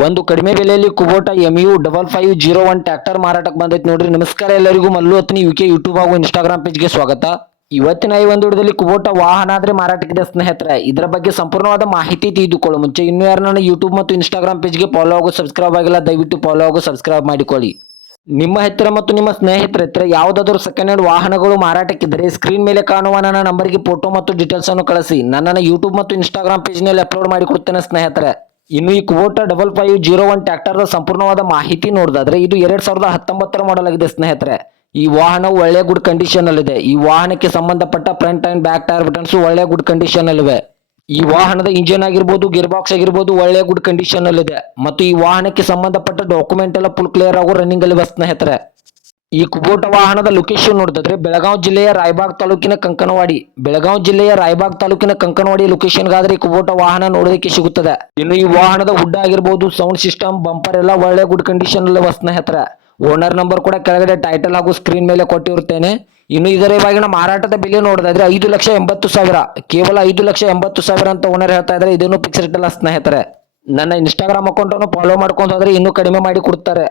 ಒಂದು ಕಡಿಮೆ ಬೆಲೆಯಲ್ಲಿ ಕುಬೋಟಾ MU5501 ಟ್ರ್ಯಾಕ್ಟರ್ ಮಾರಾಟಕ್ಕೆ ಬಂದೈತೆ ನೋಡ್ರಿ. ನಮಸ್ಕಾರ ಎಲ್ಲರಿಗೂ, ಮಲ್ಲು ಅತ್ನಿ ಯುಕೆ ಯೂಟ್ಯೂಬ್ ಹಾಗೂ ಇನ್ಸ್ಟಾಗ್ರಾಮ್ ಪೇಜ್ಗೆ ಸ್ವಾಗತ. ಇವತ್ತಿನ ಈ ಒಂದು ವಿಡಿಯೋದಲ್ಲಿ ಕುಬೋಟಾ ವಾಹನ ಆದ್ರೆ ಮಾರಾಟಕ್ಕಿದೆ ಸ್ನೇಹಿತರೆ. ಇದರ ಬಗ್ಗೆ ಸಂಪೂರ್ಣವಾದ ಮಾಹಿತಿ ತಿಳಿದುಕೊಳ್ಳೋ ಮುಂಚೆ ಇನ್ನೂ ಯಾರು ನನ್ನ ಯೂಟ್ಯೂಬ್ ಮತ್ತು ಇನ್ಸ್ಟಾಗ್ರಾಮ್ ಪೇಜ್ಗೆ ಫಾಲೋ ಹಾಗೂ ಸಬ್ಸ್ಕ್ರೈಬ್ ಆಗಿಲ್ಲ, ದಯವಿಟ್ಟು ಫಾಲೋ ಹಾಗೂ ಸಬ್ಸ್ಕ್ರೈಬ್ ಮಾಡಿಕೊಳ್ಳಿ. ನಿಮ್ಮ ಹತ್ತಿರ ಮತ್ತು ನಿಮ್ಮ ಸ್ನೇಹಿತರ ಹತ್ತಿರ ಯಾವುದಾದರೂ ಸೆಕೆಂಡ್ ಹ್ಯಾಂಡ್ ವಾಹನಗಳು ಮಾರಾಟಕ್ಕಿದ್ದರೆ ಸ್ಕ್ರೀನ್ ಮೇಲೆ ಕಾಣುವ ನನ್ನ ನಂಬರ್ಗೆ ಫೋಟೋ ಮತ್ತು ಡೀಟೇಲ್ಸ್ ಅನ್ನು ಕಳಿಸಿ. ನನ್ನನ್ನು ಯೂಟ್ಯೂಬ್ ಮತ್ತು ಇನ್ಸ್ಟಾಗ್ರಾಮ್ ಪೇಜ್ನಲ್ಲಿ ಅಪ್ಲೋಡ್ ಮಾಡಿಕೊಡ್ತೇನೆ ಸ್ನೇಹಿತರೆ. ಇನ್ನು ಈ ಕುಬೋಟಾ 5501 ಟ್ರ್ಯಾಕ್ಟರ್ ಸಂಪೂರ್ಣವಾದ ಮಾಹಿತಿ ನೋಡಿದ್ರೆ ಇದು 2019 ಮಾಡೆಲ್ ಆಗಿದೆ ಸ್ನೇಹಿತರೆ. ಈ ವಾಹನವು ಒಳ್ಳೆ ಗುಡ್ ಕಂಡೀಷನ್ ಅಲ್ಲಿದೆ. ಈ ವಾಹನಕ್ಕೆ ಸಂಬಂಧಪಟ್ಟ front and back tyre buttons ಒಳ್ಳೆ ಗುಡ್ ಕಂಡೀಷನ್ ಅಲ್ಲಿವೆ. ಈ ವಾಹನದ ಇಂಜಿನ್ ಆಗಿರ್ಬೋದು, ಗೇರ್ ಬಾಕ್ಸ್ ಆಗಿರ್ಬೋದು ಒಳ್ಳೆ ಗುಡ್ ಕಂಡೀಷನ್ ಅಲ್ಲಿದೆ. ಮತ್ತು ಈ ವಾಹನಕ್ಕೆ ಸಂಬಂಧಪಟ್ಟ ಡಾಕ್ಯುಮೆಂಟ್ ಎಲ್ಲ ಫುಲ್ ಕ್ಲಿಯರ್ ಆಗೋ ರನ್ನಿಂಗ್ ಅಲ್ಲಿ ಸ್ನೇಹಿತರೆ. ಈ ಕುಬೋಟಾ ವಾಹನದ ಲೊಕೇಶನ್ ನೋಡಿದ್ರೆ ಬೆಳಗಾವಿ ಜಿಲ್ಲೆಯ ರಾಯಬಾಗ್ ತಾಲೂಕಿನ ಕಂಕನವಾಡಿ. ಬೆಳಗಾವಿ ಜಿಲ್ಲೆಯ ರಾಯಬಾಗ್ ತಾಲೂಕಿನ ಕಂಕನವಾಡಿ ಲೊಕೇಶನ್ಗಾದ್ರೆ ಈ ಕುಬೋಟಾ ವಾಹನ ನೋಡೋದಕ್ಕೆ ಸಿಗುತ್ತದೆ. ಇನ್ನು ಈ ವಾಹನದ ಹುಡ್ ಆಗಿರ್ಬೋದು, ಸೌಂಡ್ ಸಿಸ್ಟಮ್, ಬಂಪರ್ ಎಲ್ಲ ಒಳ್ಳೆ ಗುಡ್ ಕಂಡೀಷನ್ ಅಲ್ಲಿ ಸ್ನೇಹಿತರೆ. ಓನರ್ ನಂಬರ್ ಕೂಡ ಕೆಳಗಡೆ ಟೈಟಲ್ ಹಾಗೂ ಸ್ಕ್ರೀನ್ ಮೇಲೆ ಕೊಟ್ಟಿರುತ್ತೇನೆ. ಇನ್ನು ಇದರ ಇವಾಗಿನ ಮಾರಾಟದ ಬೆಲೆ ನೋಡಿದ್ರೆ 5,80,000, ಕೇವಲ 5,80,000 ಅಂತ ಓನರ್ ಹೇಳ್ತಾ ಇದ್ದಾರೆ. ಇದನ್ನು ಫಿಕ್ಸ್ ರೇಟ್ ಅಲ್ಲ ಸ್ನೇಹಿತರೆ. ನನ್ನ ಇನ್ಸ್ಟಾಗ್ರಾಮ್ ಅಕೌಂಟ್ ಅನ್ನು ಫಾಲೋ ಮಾಡ್ಕೊಂಡು ಹೋದ್ರೆ ಇನ್ನೂ ಕಡಿಮೆ ಮಾಡಿ ಕೊಡ್ತಾರೆ.